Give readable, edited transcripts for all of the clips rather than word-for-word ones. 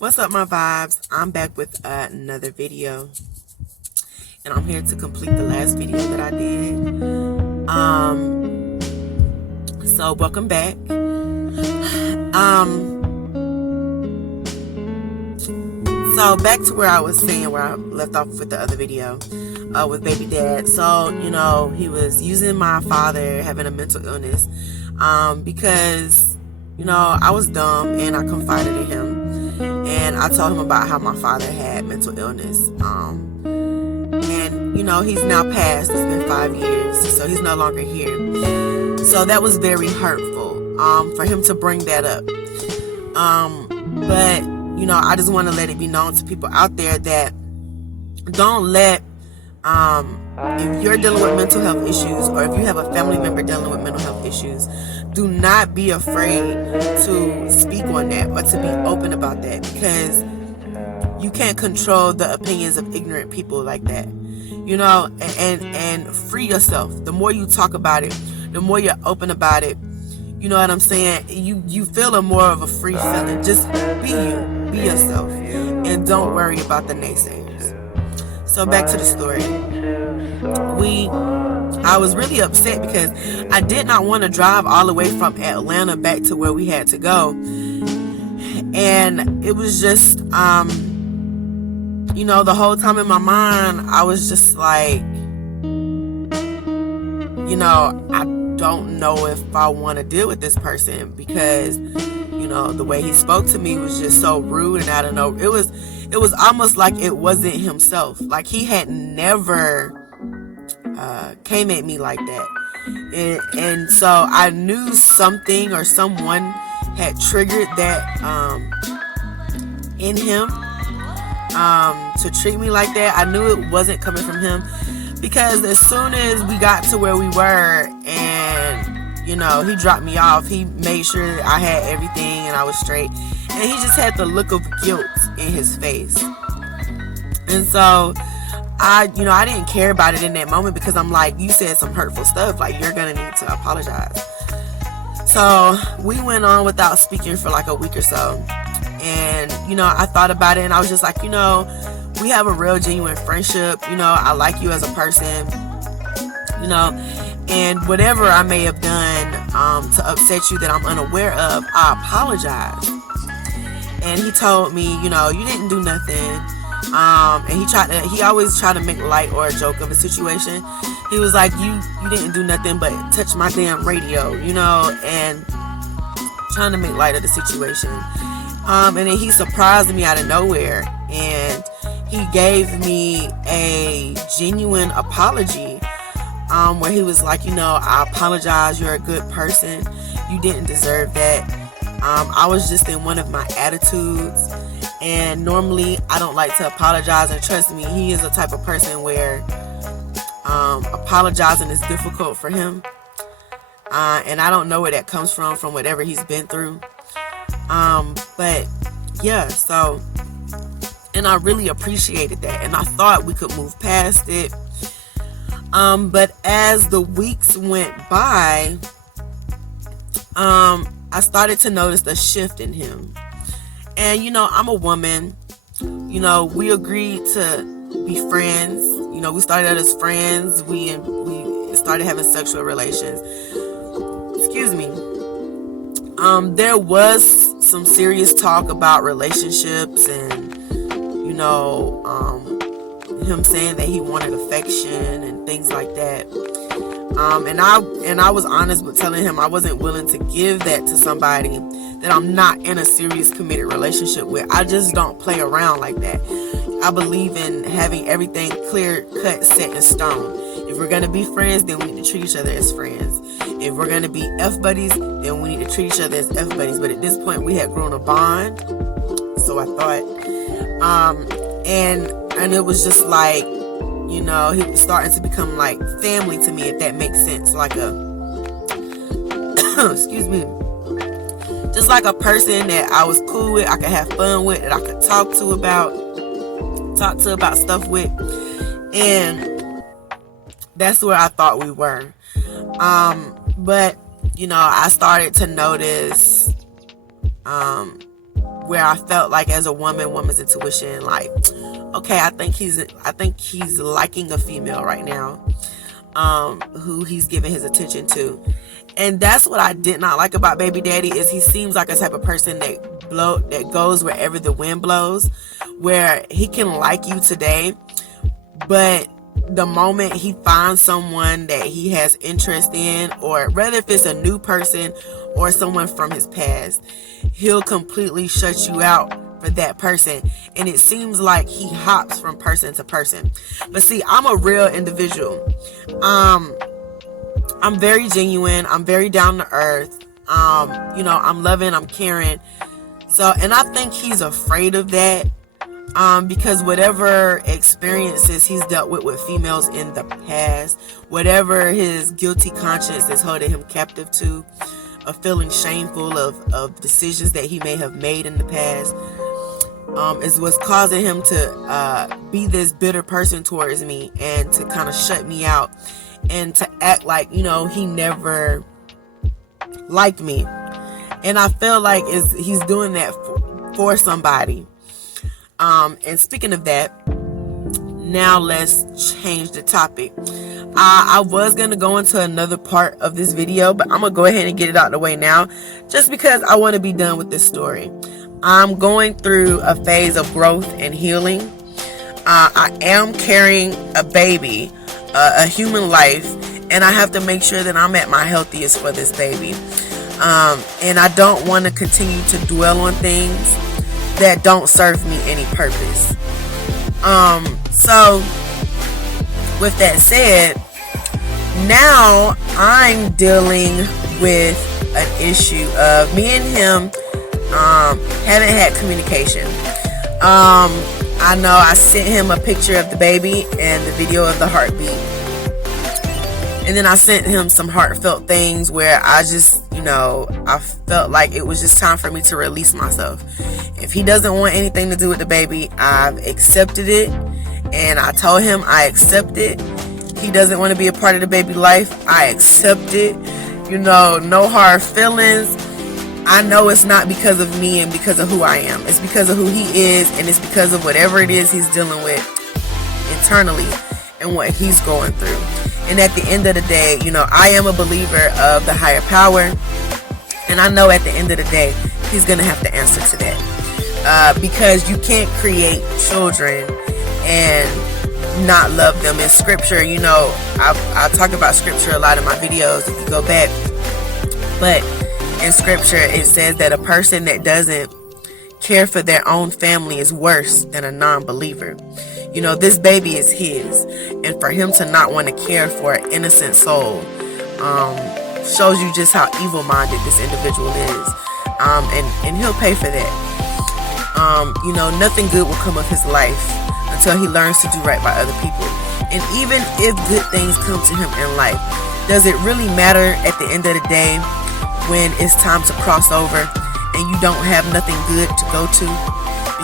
What's up, my vibes? I'm back with another video, and I'm here to complete the last video that I did. So welcome back. So back to where I was saying, where I left off with the other video, with baby dad. So, he was using my father having a mental illness, because, I was dumb and I confided in him. And I told him about how my father had mental illness. And, he's now passed. It's been 5 years, so he's no longer here. So that was very hurtful, for him to bring that up. But, I just want to let it be known to people out there that don't let, if you're dealing with mental health issues, or if you have a family member dealing with mental health issues, do not be afraid to speak on that or to be open about that, because you can't control the opinions of ignorant people like that, and free yourself. The more you talk about it, the more you're open about it, you know what I'm saying, you feel a more of a free feeling. Just be you, be yourself, and don't worry about the naysayers. So back to the story. I was really upset because I did not want to drive all the way from Atlanta back to where we had to go. And it was just, the whole time in my mind, I was just like, I don't know if I want to deal with this person, because, the way he spoke to me was just so rude, and I don't know. It was almost like it wasn't himself. Like he had never came at me like that, and so I knew something or someone had triggered that in him, to treat me like that. I knew it wasn't coming from him, because as soon as we got to where we were, and he dropped me off, he made sure I had everything and I was straight, and he just had the look of guilt in his face. And so I didn't care about it in that moment, because I'm like, you said some hurtful stuff, like you're gonna need to apologize. So we went on without speaking for like a week or so, and I thought about it, and I was just like, we have a real genuine friendship, I like you as a person, and whatever I may have done to upset you that I'm unaware of, I apologize. And he told me, you didn't do nothing. And he always tried to make light or a joke of a situation. He was like, you didn't do nothing but touch my damn radio, and trying to make light of the situation. And then he surprised me out of nowhere, and he gave me a genuine apology, where he was like, I apologize, you're a good person, you didn't deserve that. I was just in one of my attitudes, and normally I don't like to apologize, and trust me, he is a type of person where apologizing is difficult for him, and I don't know where that comes from whatever he's been through, but yeah, so, and I really appreciated that, and I thought we could move past it, but as the weeks went by, I started to notice the shift in him. And, I'm a woman, we agreed to be friends, we started out as friends, we started having sexual relations, excuse me. There was some serious talk about relationships, and, him saying that he wanted affection and things like that. And I was honest with telling him I wasn't willing to give that to somebody that I'm not in a serious committed relationship with. I just don't play around like that. I believe in having everything clear cut, set in stone. If we're going to be friends, then we need to treat each other as friends. If we're going to be F buddies, then we need to treat each other as F buddies. But at this point, we had grown a bond. So I thought, and it was just like, he was starting to become like family to me, if that makes sense. Like a, excuse me, just like a person that I was cool with, I could have fun with, that I could talk to about stuff with. And that's where I thought we were. But, I started to notice where I felt like as a woman's intuition, like, okay, I think he's liking a female right now, who he's giving his attention to. And that's what I did not like about baby daddy, is he seems like a type of person that goes wherever the wind blows, where he can like you today, but the moment he finds someone that he has interest in, or whether if it's a new person or someone from his past, he'll completely shut you out for that person. And it seems like he hops from person to person. But see, I'm a real individual. I'm very genuine. I'm very down to earth. I'm loving, I'm caring. So, and I think he's afraid of that. Because whatever experiences he's dealt with females in the past, whatever his guilty conscience is holding him captive to, of feeling shameful of decisions that he may have made in the past, is what's causing him to be this bitter person towards me, and to kind of shut me out, and to act like, he never liked me. And I feel like he's doing that for somebody. And speaking of that, now let's change the topic. I was going to go into another part of this video, but I'm going to go ahead and get it out of the way now, just because I want to be done with this story. I'm going through a phase of growth and healing. I am carrying a baby, a human life, and I have to make sure that I'm at my healthiest for this baby. And I don't want to continue to dwell on things that don't serve me any purpose. So with that said, now I'm dealing with an issue of me and him haven't had communication. I know I sent him a picture of the baby and the video of the heartbeat, and then I sent him some heartfelt things where I just, I felt like it was just time for me to release myself. If he doesn't want anything to do with the baby, I've accepted it, and I told him I accept it. He doesn't want to be a part of the baby life, I accept it. No hard feelings. I know it's not because of me and because of who I am. It's because of who he is, and it's because of whatever it is he's dealing with internally and what he's going through. And at the end of the day, I am a believer of the higher power, and I know at the end of the day he's gonna have to answer to that, because you can't create children and not love them. In scripture, I talk about scripture a lot in my videos if you go back, but in scripture it says that a person that doesn't care for their own family is worse than a non-believer. This baby is his, and for him to not want to care for an innocent soul shows you just how evil-minded this individual is, and he'll pay for that. Nothing good will come of his life until he learns to do right by other people. And even if good things come to him in life, does it really matter at the end of the day when it's time to cross over and you don't have nothing good to go to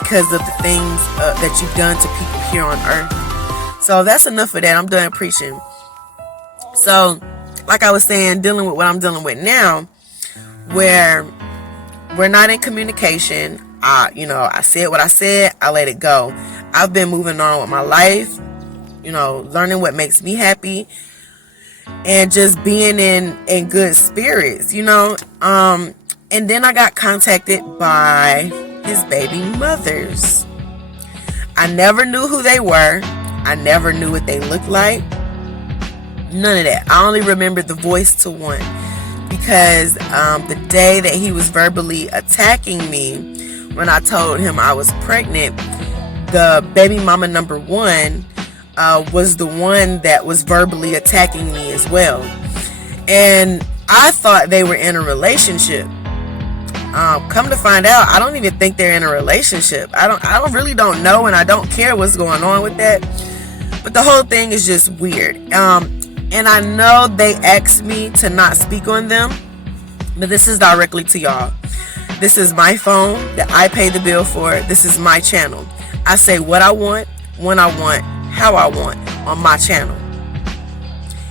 because of the things that you've done to people here on earth? So that's enough of that. I'm done preaching. So, like I was saying, dealing with what I'm dealing with now, where we're not in communication. I said what I said, I let it go. I've been moving on with my life, learning what makes me happy, and just being in good spirits, and then I got contacted by his baby mothers. I never knew who they were. I never knew what they looked like. None of that. I only remembered the voice to one, because the day that he was verbally attacking me when I told him I was pregnant, the baby mama number one was the one that was verbally attacking me as well. And I thought they were in a relationship. Come to find out, I don't even think they're in a relationship. I really don't know, and I don't care what's going on with that. But the whole thing is just weird. And I know they asked me to not speak on them, but this is directly to y'all. This is my phone that I pay the bill for. This is my channel. I say what I want, when I want, how I want on my channel.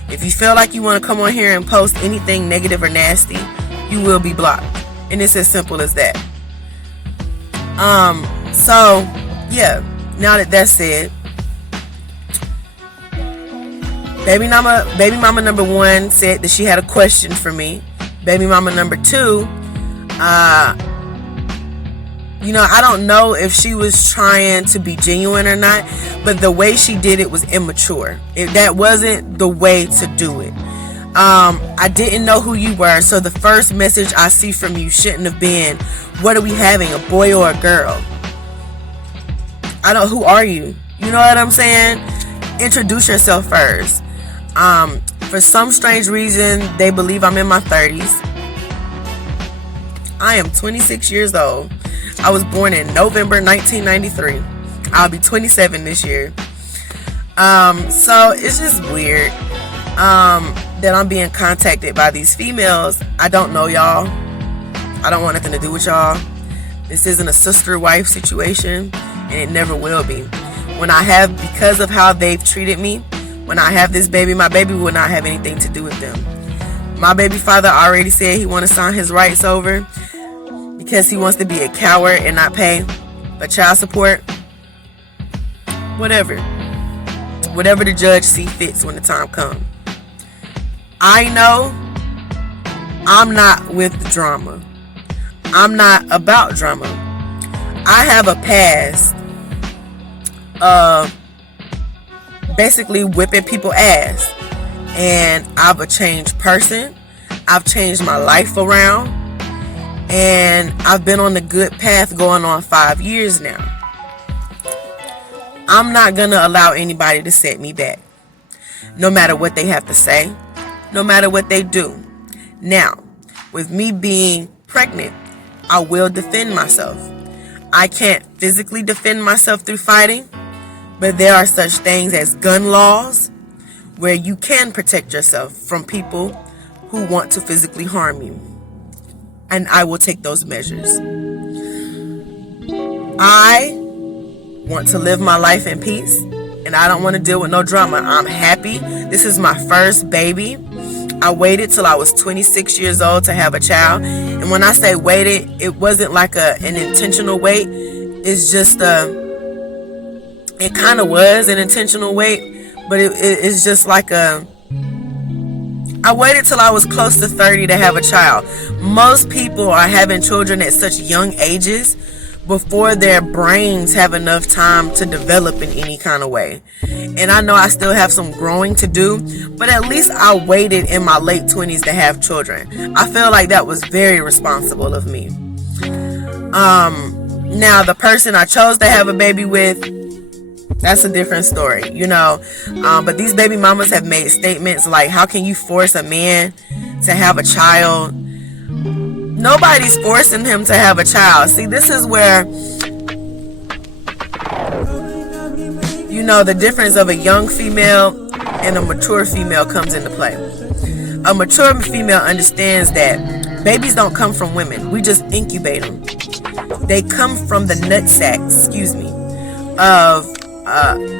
If you feel like you want to come on here and post anything negative or nasty, you will be blocked. And it's as simple as that. So yeah, now that that's said, baby mama number one said that she had a question for me. Baby mama number two, I don't know if she was trying to be genuine or not, but the way she did it was immature. That wasn't the way to do it. I didn't know who you were, so the first message I see from you shouldn't have been, what are we having, a boy or a girl? Who are you? You know what I'm saying? Introduce yourself first. For some strange reason, they believe I'm in my 30s. I am 26 years old. I was born in November 1993. I'll be 27 this year. So it's just weird that I'm being contacted by these females. I don't know y'all. I don't want nothing to do with y'all. This isn't a sister-wife situation, and it never will be. Because of how they've treated me, when I have this baby, my baby will not have anything to do with them. My baby father already said he wants to sign his rights over because he wants to be a coward and not pay for child support. Whatever the judge see fits when the time comes. I know I'm not with the drama. I'm not about drama. I have a past of basically whipping people ass, and I'm a changed person. I've changed my life around, and I've been on the good path going on 5 years now. I'm not gonna allow anybody to set me back, no matter what they have to say, no matter what they do. Now, with me being pregnant, I will defend myself. I can't physically defend myself through fighting, but there are such things as gun laws where you can protect yourself from people who want to physically harm you. And I will take those measures. I want to live my life in peace, and I don't want to deal with no drama. I'm happy. This is my first baby. I waited till I was 26 years old to have a child. And when I say waited, it wasn't like an intentional wait. It's just it kind of was an intentional wait, but it's just like I waited till I was close to 30 to have a child. Most people are having children at such young ages before their brains have enough time to develop in any kind of way. And I know I still have some growing to do, but at least I waited in my late 20s to have children. I feel like that was very responsible of me. Now the person I chose to have a baby with, that's a different story, but these baby mamas have made statements like, how can you force a man to have a child? Nobody's forcing him to have a child. See, this is where, the difference of a young female and a mature female comes into play. A mature female understands that babies don't come from women. We just incubate them. They come from the nutsack, of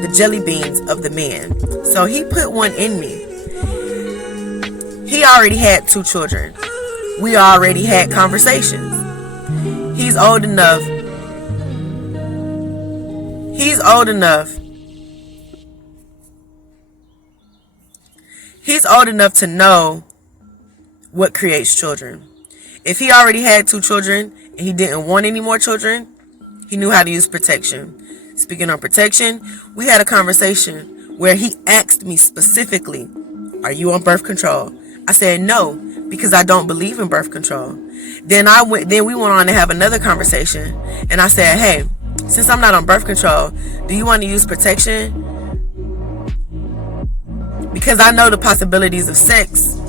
the jelly beans of the man. So he put one in me. He already had 2 children. We already had conversations. He's old enough to know what creates children. If he already had 2 children and he didn't want any more children, he knew how to use protection. Speaking of protection, we had a conversation where he asked me specifically, are you on birth control? I said no, because I don't believe in birth control. Then we went on to have another conversation, and I said, hey, since I'm not on birth control, do you want to use protection? Because I know the possibilities of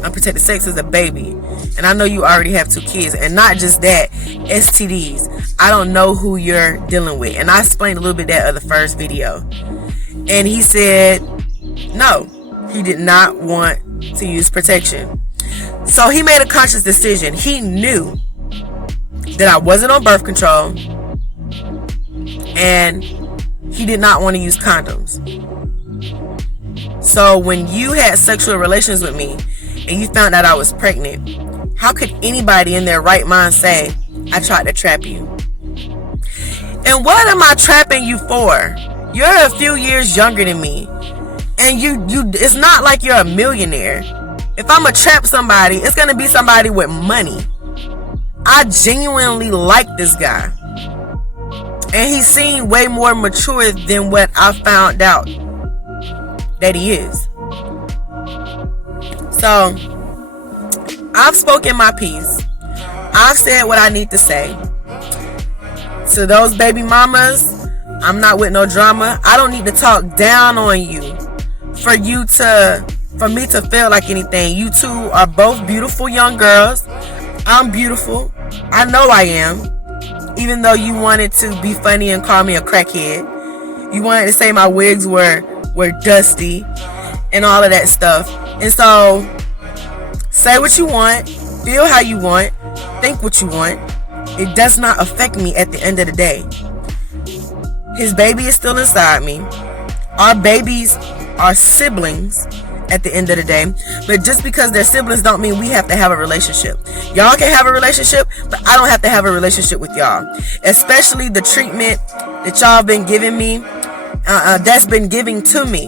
unprotected sex as a baby. And I know you already have 2 kids. And not just that, STDs. I don't know who you're dealing with. And I explained a little bit that of the first video. And he said, no, he did not want to use protection. So he made a conscious decision. He knew that I wasn't on birth control. And he did not want to use condoms. So when you had sexual relations with me and you found out I was pregnant, how could anybody in their right mind say, I tried to trap you? And what am I trapping you for? You're a few years younger than me. And you it's not like you're a millionaire. If I'm gonna trap somebody, it's gonna be somebody with money. I genuinely like this guy. And he seemed way more mature than what I found out that he is. So, I've spoken my piece. I've said what I need to say. To those baby mamas, I'm not with no drama. I don't need to talk down on you for me to feel like anything. You two are both beautiful young girls. I'm beautiful. I know I am. Even though you wanted to be funny and call me a crackhead. You wanted to say my wigs were dusty and all of that stuff. And so, say what you want, feel how you want, think what you want. It does not affect me at the end of the day. His baby is still inside me. Our babies are siblings at the end of the day. But just because they're siblings don't mean we have to have a relationship. Y'all can have a relationship, but I don't have to have a relationship with y'all. Especially the treatment that y'all been giving me, that's been giving to me.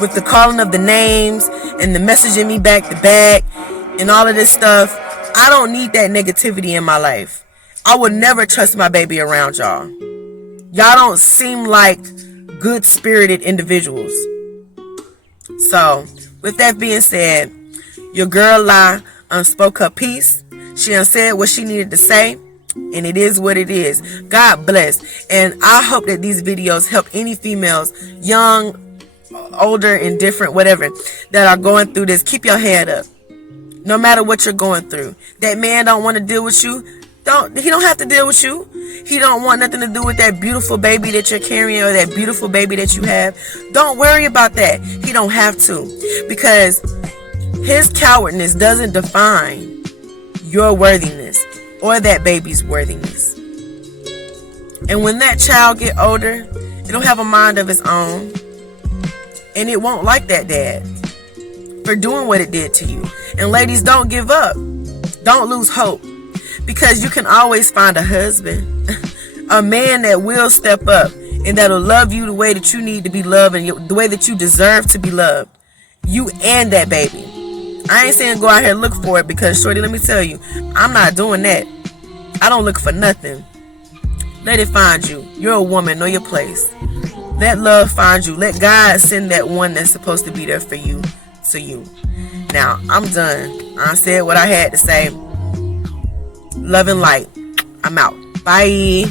With the calling of the names and the messaging me back to back and all of this stuff. I don't need that negativity in my life. I would never trust my baby around y'all. Y'all don't seem like good-spirited individuals. So, with that being said, your girl La spoke her piece. She done said what she needed to say. And it is what it is. God bless. And I hope that these videos help any females, young, older, indifferent, whatever, that are going through this. Keep your head up. No matter what you're going through. That man don't want to deal with you. He don't have to deal with you. He don't want nothing to do with that beautiful baby that you're carrying or that beautiful baby that you have. Don't worry about that. He don't have to. Because his cowardness doesn't define your worthiness or that baby's worthiness. And when that child get older, it'll have a mind of its own. And it won't like that dad for doing what it did to you. And ladies, don't give up. Don't lose hope. Because you can always find a husband. A man that will step up and that'll love you the way that you need to be loved and the way that you deserve to be loved. You and that baby. I ain't saying go out here and look for it because, shorty, let me tell you, I'm not doing that. I don't look for nothing. Let it find you. You're a woman. Know your place. Let love find you. Let God send that one that's supposed to be there for you to you. Now, I'm done. I said what I had to say. Love and light. I'm out. Bye.